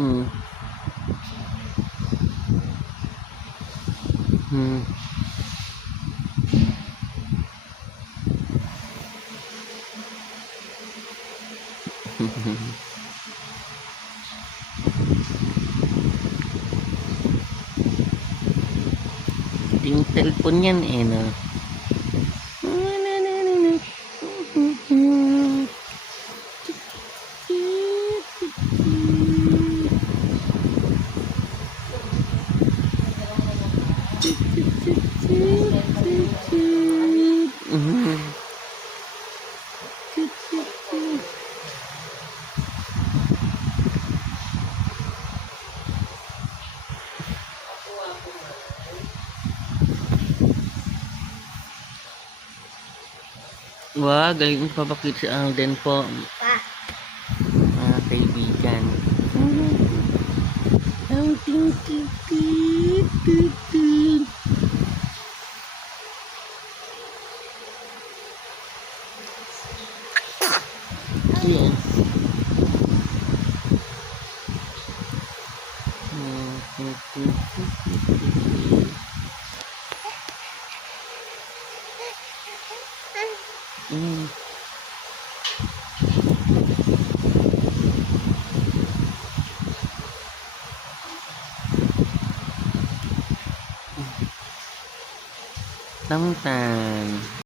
Hmm. Hmm. Yung cellphone yan eh, no? Wah, galing papakit si Alden po, mga kaibigan. Ang ting-ting-ting-ting. Yes. Tamtan.